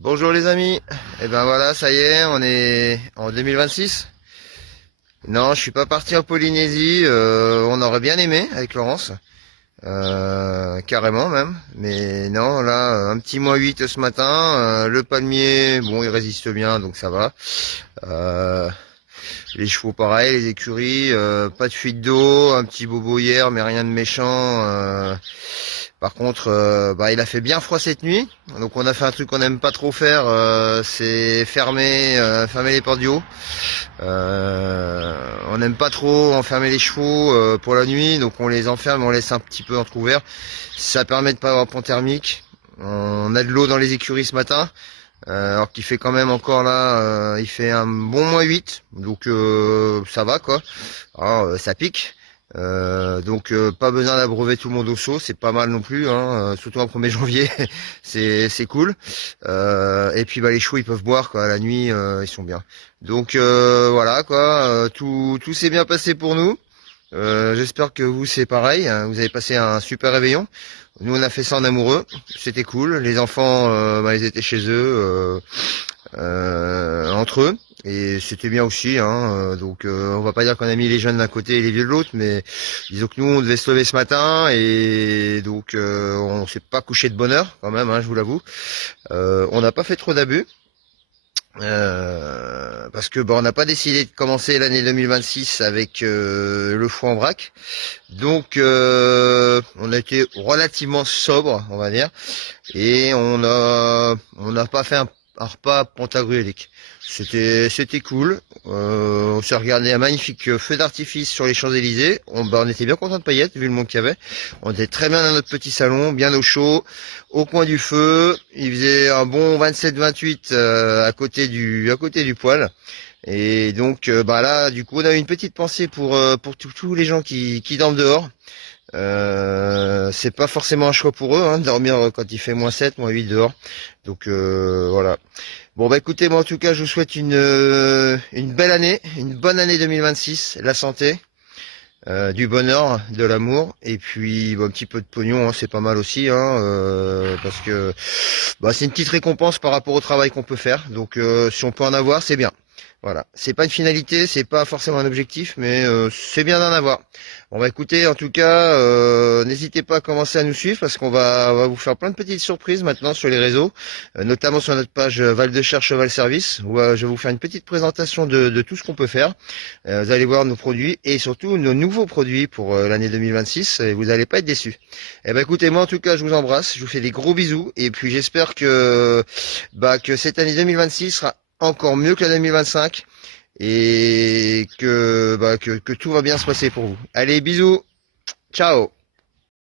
Bonjour les amis, et ben voilà, ça y est, on est en 2026. Non, je suis pas parti en Polynésie, on aurait bien aimé avec Laurence, carrément même, mais non, là, un petit -8 ce matin, le palmier, bon, il résiste bien, donc ça va. Euh, les chevaux pareil, les écuries, pas de fuite d'eau, un petit bobo hier, mais rien de méchant. Par contre, bah, il a fait bien froid cette nuit, donc on a fait un truc qu'on n'aime pas trop faire, c'est fermer les portes du haut. On n'aime pas trop enfermer les chevaux pour la nuit, donc on les enferme, on laisse un petit peu entrouvert. Ça permet de pas avoir pont thermique. On a de l'eau dans les écuries ce matin, alors qu'il fait quand même encore là, il fait un bon -8, donc ça va quoi. Alors, ça pique. Donc pas besoin d'abreuver tout le monde au chaud, c'est pas mal non plus, hein, surtout en 1er janvier, c'est cool. Et puis bah les chevaux ils peuvent boire quoi, la nuit ils sont bien. Donc voilà quoi, tout s'est bien passé pour nous. J'espère que vous c'est pareil, hein, vous avez passé un super réveillon. Nous on a fait ça en amoureux, c'était cool. Les enfants bah, ils étaient chez eux. Entre eux, et c'était bien aussi, hein, donc on va pas dire qu'on a mis les jeunes d'un côté et les vieux de l'autre, mais disons que nous on devait se lever ce matin, et donc on s'est pas couché de bonne heure quand même, hein, je vous l'avoue. On n'a pas fait trop d'abus, parce que on n'a pas décidé de commencer l'année 2026 avec le foie en vrac, donc on a été relativement sobre, on va dire, et on n'a pas fait un repas pantagruélique. C'était cool. On s'est regardé un magnifique feu d'artifice sur les Champs-Élysées. On était bien content de paillettes vu le monde qu'il y avait. On était très bien dans notre petit salon, bien au chaud, au coin du feu. Il faisait un bon 27-28 à côté du poêle. Et donc bah là, du coup, on a eu une petite pensée pour tous les gens qui dorment dehors. C'est pas forcément un choix pour eux, hein, de dormir quand il fait -7, -8 dehors. Donc voilà. Bon bah écoutez, moi en tout cas je vous souhaite une belle année, une bonne année 2026, la santé, du bonheur, de l'amour, et puis bah, un petit peu de pognon, hein, c'est pas mal aussi, hein, parce que bah, c'est une petite récompense par rapport au travail qu'on peut faire. Donc si on peut en avoir, c'est bien. Voilà, c'est pas une finalité, c'est pas forcément un objectif, mais c'est bien d'en avoir. On va écouter, en tout cas, n'hésitez pas à commencer à nous suivre parce on va vous faire plein de petites surprises maintenant sur les réseaux, notamment sur notre page Val de Cher Cheval Service, où je vais vous faire une petite présentation de tout ce qu'on peut faire. Vous allez voir nos produits et surtout nos nouveaux produits pour l'année 2026, et vous n'allez pas être déçus. Eh ben écoutez, moi en tout cas, je vous embrasse, je vous fais des gros bisous, et puis j'espère que cette année 2026 sera encore mieux que la 2025, et que tout va bien se passer pour vous. Allez, bisous, ciao.